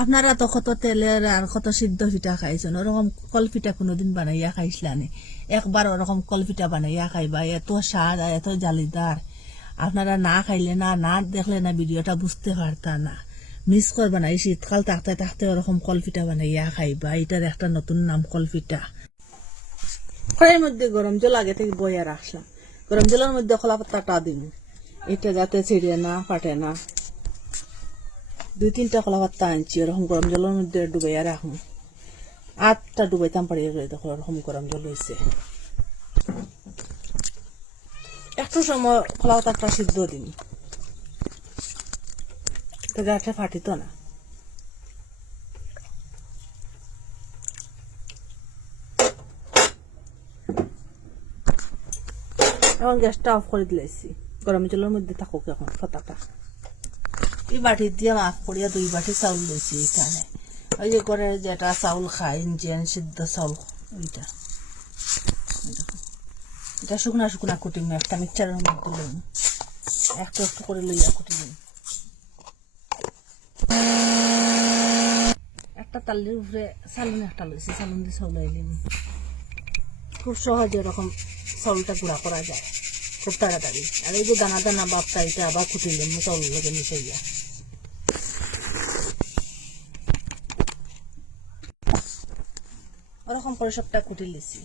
আপনারা তো কত তেলের আর কত সিদ্ধ পিঠা খাইছেন, ওরকম কলপিঠা কোনোদিন বানাইয়া খাইছিলানি? একবার ওরকম কলপিঠা বানাইয়া খাইবা, এত স্বাদ আর এত জালিদার। আপনারা না খাইলে না দেখলে না ভিডিওটা বুঝতে পারতা না, মিস করবা না। এই শীতকাল থাকতে থাকতে ওরকম কলপিঠা বানাইয়া খাইবা, এটার একটা নতুন নাম কলপিঠা। কড়াইয়ের মধ্যে গরম জল আগে থেকে বইয়া রাখলাম, গরম জলের মধ্যে খোলা পাতাটা দিন, এটা যাতে ছিঁড়ে না ফাটে না। 2-3টা কলা পাতা আনছি, ওরকম গরম জলের মধ্যে ডুবাইয়া রাখুন। 8টা ডুবাইতাম পারি, দেখো ওরকম গরম জল হয়েছে। একটু সময় কলা পাতাটা সিদ্ধ দিন, তো গাঠে ফাটিত না। এখন গ্যাসটা অফ করে দিলাইছি, গরম জলের মধ্যে থাকুক এখন পাতাটা। এই বাটি দিয়ে মাফ করিয়া 2 বাটি চাউল লইছি এখানে। ওই যে করে যেটা চাউল খাই, ইন্ডিয়ান সিদ্ধ চাউল, ওইটা। এটা শুকনা শুকনা কুটিম, একটা মিক্সচারের মধ্যে লইম, একটু একটু করে লইয়া কুটি দিন। একটা তালির উপরে চালুন একটা লইছি, চালুন দিয়ে চাউল আইলিম। খুব সহজে এরকম চাউলটা গুঁড়া করা যায়, খুব তাড়াতাড়ি। আর এই যে দানা দানা বাপটা, এটা আবার কুটিলাম চাউল লগে মিশাইয়া। ওরকম করে সবটা কুটি লিছি।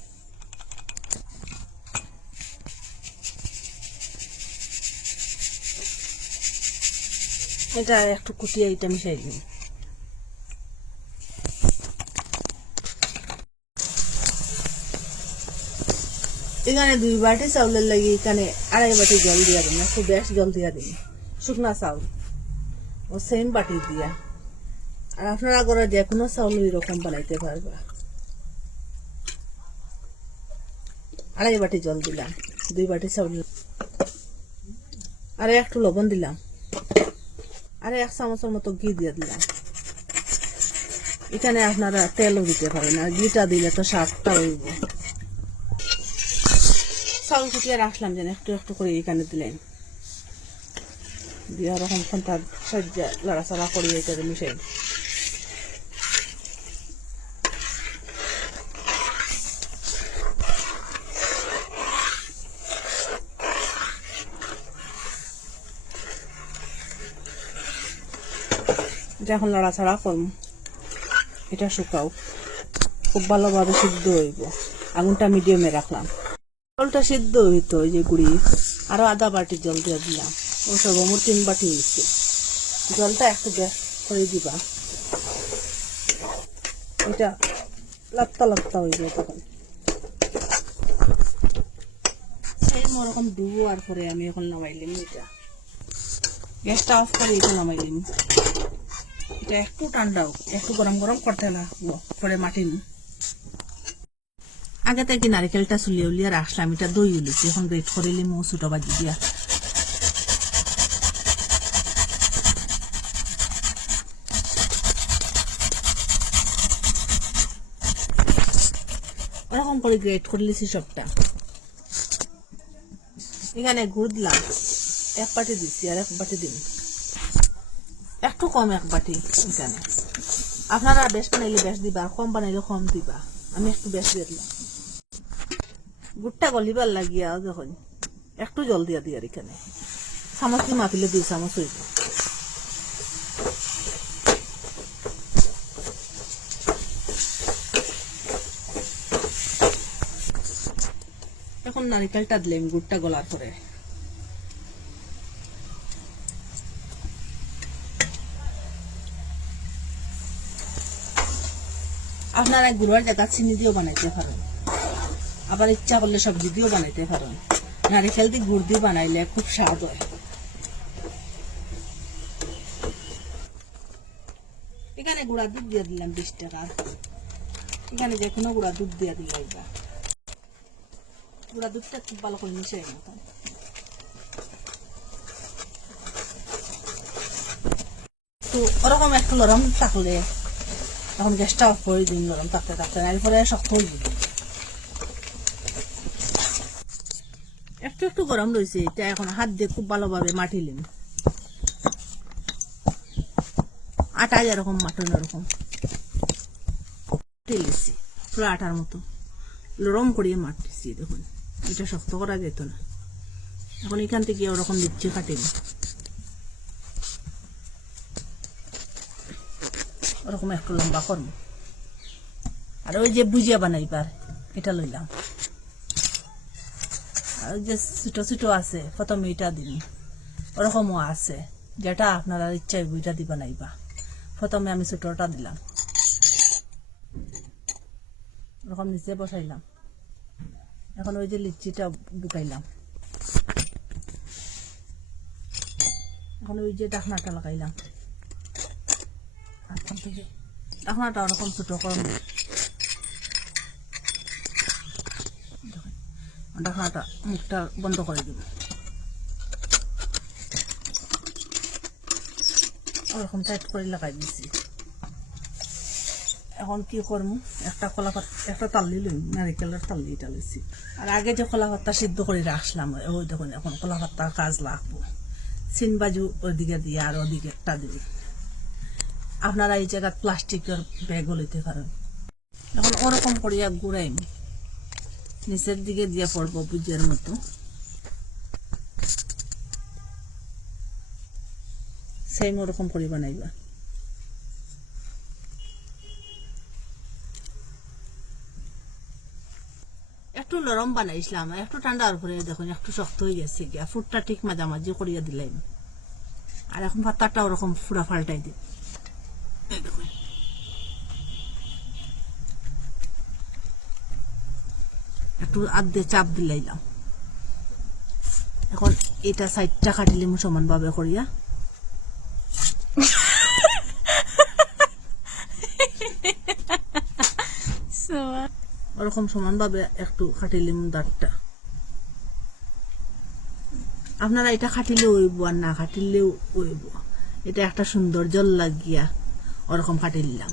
এটা একটু কুটিয়ে এটা মিশাই দিন। এখানে 2 বাটি চাউলের লাগে এখানে 2.5 বাটি জল দিয়া দিন, একটু বেশ জল দিয়া দিন, শুকনা চাউল ও সেম বাটি দিয়া। আর আপনারা করে যে কোনো চাউল এরকম বানাইতে পারবা। 2.5 বাটি জল দিলাম, 2 বাটি চাউল, আর একটু লবণ দিলাম, আর 1 চামচের মতো ঘি দিয়ে দিলাম। এখানে আপনারা তেলও দিতে পারেন, আর ঘিটা দিলে তো স্বাদটা হইব। চাউল কুটিয়ে রাখলাম যেন একটু একটু করে এখানে দিলেন, দিয়ে ওরকম ফোনটার সাহায্যে লড়াচড়া করিয়ে এটা মিশাই। এখন লড়াছাড়া করম, এটা শুকাও, খুব ভালোভাবে সিদ্ধ হইব। আগুনটা মিডিয়ামে রাখলাম। জলটা সিদ্ধ হইতো, ওই যে গুড়ি আরো 1/2 বাটি জল দিয়ে দিলাম, ও সব আমার 3 বাটি হয়েছে। জলটা একটু গ্যাস করে দিবা, এটা লাপ্তা লাপ্তা হয়ে যায় তখন। সেম ওরকম ডুবো, আর পরে আমি এখন নামাইলাম, এটা গ্যাসটা অফ করে এটা নামাইলাম। এটা একটু ঠান্ডাও, একটু গরম গরম করতে লাগবো, পরে মাটিন। আগে থেকে নারিকেলটা চুলিয়ে উলিয়ে রাখলাম, এটা দই উলিছি, এখন গ্রেট করে লিম ছোট বাজি দিয়া। ওরকম করে গ্রেট করে লিছি সবটা। এখানে গুড় দিলাম, 1 বাটি দিচ্ছি, আর 1 বাটি দিন, একটু কম 1 বাটি। এখানে আপনারা বেশ বানাইলে বেশ দিবা, আর কম বানাইলে কম দিবা, আমি একটু বেশ দিয়ে দিলাম। গুড়টা গলিবার লাগিয়া যখন একটু জল দিয়া দিয়ার, এখানে চামচ দিয়ে মাপিলে 2 চামচ হইব। এখন নারিকেলটা দিলাম গুড়টা গলার পরে। আপনারা গুড়ের জায়গা চিনি দিয়েও বানাইতে পারেন, আবার ইচ্ছা করলে সবজি দিয়েও বানাইতে পারেন। নারিকেল দিয়ে গুড় দিয়ে বানাইলে খুব স্বাদ হয়। এখানে গুঁড়া দুধ দিয়ে দিলাম 20 টাকা, এখানে যে কোনো গুঁড়া দুধ দিয়ে দিলাম। গুঁড়া দুধটা খুব ভালো করে মিশাই মতন। তো ওরকম একটু নরম থাকলে তখন গ্যাসটা অফ করে দিন, নরম থাকতে থাকতে, এরপরে শক্ত হয়ে যাবে। একটু একটু গরম রয়েছে, এটা এখন হাত দিয়ে খুব ভালোভাবে মাটিলিম। আটা যেরকম মাটন এরকম টেলেছি পুরো আটার মতো নরম করিয়ে মারতেছি। দেখুন এটা শক্ত করা যেত না। এখন এখান থেকে ওরকম দিচ্ছি কাটিয়ে ওরকম একটু লম্বা করবো। আর ওই যে বুঝিয়া বানাইবার এটা লইলাম। আর ওই যে ছোট ছোট আছে প্রথমে এটা দিন, ওরকমও আছে যেটা আপনারা ইচ্ছা বুঝা দিবা নাইবা। প্রথমে আমি ছোটটা দিলাম, ওরকম নিচে বসাইলাম। এখন ওই যে লিচিটা ঢুকাইলাম। এখন ওই যে ডাকনাটা লাগাইলাম। ডাকনাটা ওরকম ছোট করম, ডাকনাটা মুখটা বন্ধ করে দিব। ওরকম টাইট করে লাগাই দিছি। এখন কি করবো, একটা কলা পাতা একটা তাল্লি লই, নারিকেলের তাল্লি এটা লইছি। আর আগে যে কলা পাতা সিদ্ধ করে রাখলাম ওই দেখুন এখন কলা পাতার কাজ লাগবো। চিন বাজু ওইদিকে দিয়ে আর ওদিকে একটা দিবি। আপনারা এই জায়গা প্লাস্টিকের ব্যাগও লইতে পারেন। এখন ওরকম করিয়া ঘুরাইম, নিচের দিকে দিয়ে পড়বো বুঝের মতো। সেম ওরকম করে বানাইবা। একটু নরম বানাইছিলাম, একটু ঠান্ডার উপরে দেখুন একটু শক্ত হয়ে গেছে গিয়া। ফুটটা ঠিক মাঝামাঝি করিয়া দিলাম। আর এখন পাতাটা ওরকম ফুরা ফাল্টাই দিই। একটু আধে চাপ দিলাইলাম। এখন এটা সাইডটা কাটিলাম সমান ভাবে করিয়া। ওরকম সমান ভাবে একটু কাটিলাম দাঁতটা। আপনারা এটা কাটিলেও হইব আর না কাটিলেও হইব, এটা একটা সুন্দর জল লাগিয়া ওরকম কাটিলাম।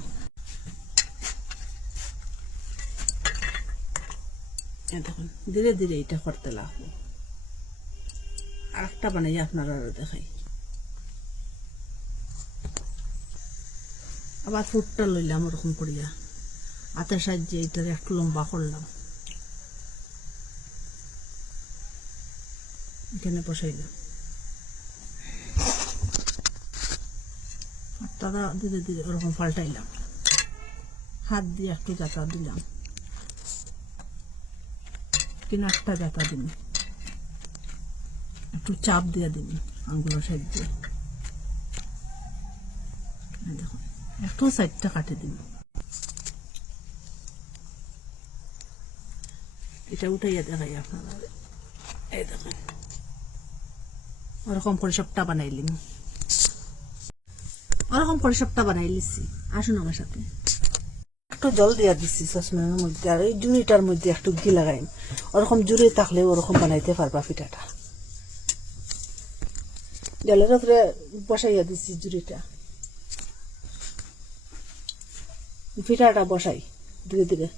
দেখুন ধীরে ধীরে এটা করতে লাগবো। আর একটা বানাই আপনারা দেখাই। আবার ফুটটা লইলাম ওরকম করিয়া, হাতের সাহায্যে এটার একটু লম্বা করলাম, এখানে বসাইলাম। তারা ধীরে ধীরে ওরকম পাল্টাইলাম, হাত দিয়ে একটু জাতা দিলাম, কিনারটা জাতা দিন, একটু চাপ দিয়ে দিন আঙ্গুলের সাহায্যে। দেখুন একটু সাইডটা কাটে দিন। এটা উঠাইয়া দেখাই আপনারা, এই দেখুন ওরকম করে সবটা বানাইলিম। ওরকম করে সবটা বানাই লিছি। আসুন আমার সাথে। একটু জল দিয়া দিচ্ছি সসপ্যানের মধ্যে, আর এই জুড়িটার মধ্যে একটু ঘি লাগাইম। ওরকম জুড়ি থাকলে ওরকম বানাইতে পারবা পিঠাটা। জলের উপরে বসাইয়া দিচ্ছি জুড়িটা, পিঠাটা বসাই ধীরে ধীরে।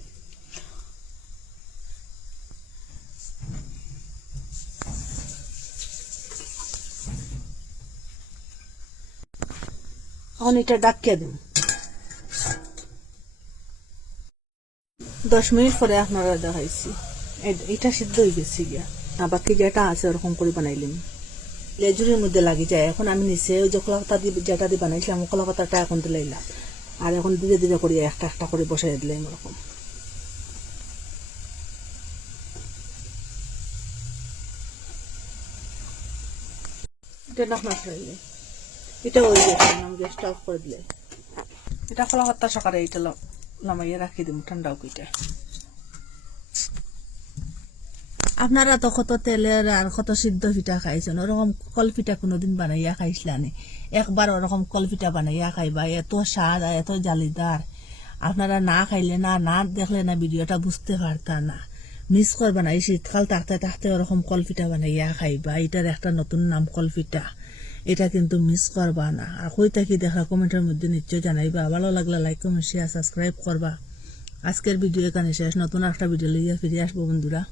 এখন এটা ডাকিয়ে দিন। 10 মিনিট পরে আপনারা দেখাইছি এটা সিদ্ধ হয়ে গেছে গিয়া। আর বাকি যেটা আছে ওরকম করে বানাইলাম, লেজুরের মধ্যে লাগি যায়। এখন আমি নিচে ওই যে কলা পাতা দিয়ে যেটা দিয়ে বানাইছিলাম কলা পাতাটা এখন দিলাইলাম। আর এখন ধীরে ধীরে করিয়া একটা একটা করে বসাই দিলাম ওরকম। এটা না খাইলে এটা ওই আমি গ্যাসটা অফ করে দিলে এটা কলা পাতা সকালে এটা নামাইয়া রাখি দিব ঠান্ডা উকিটা। আপনারা তো কত তেলের আর কত সিদ্ধ পিঠা খাইছেন, ওরকম কল পিঠা কোনোদিন বানাইয়া খাইছিলানি? একবার ওরকম কল পিঠা বানাইয়া খাইবা, এত স্বাদ আর এত জালিদার। আপনারা না খাইলে না না দেখলে না ভিডিওটা বুঝতে পারতা না, মিস করবা না। এই শীতকাল থাকতে থাকতে ওরকম কল পিঠা বানাইয়া খাইবা। এটার একটা নতুন নাম কল পিঠা, এটা কিন্তু মিস করবা না। আর কই থাকি দেখা কমেন্টের মধ্যে নিশ্চয় জানাইবা। ভালো লাগলে লাইক কমেন্ট শেয়ার সাবস্ক্রাইব করবা। আজকের ভিডিও এখানে শেষ, নতুন একটা ভিডিও লইয়া ফিরে আসবো বন্ধুরা।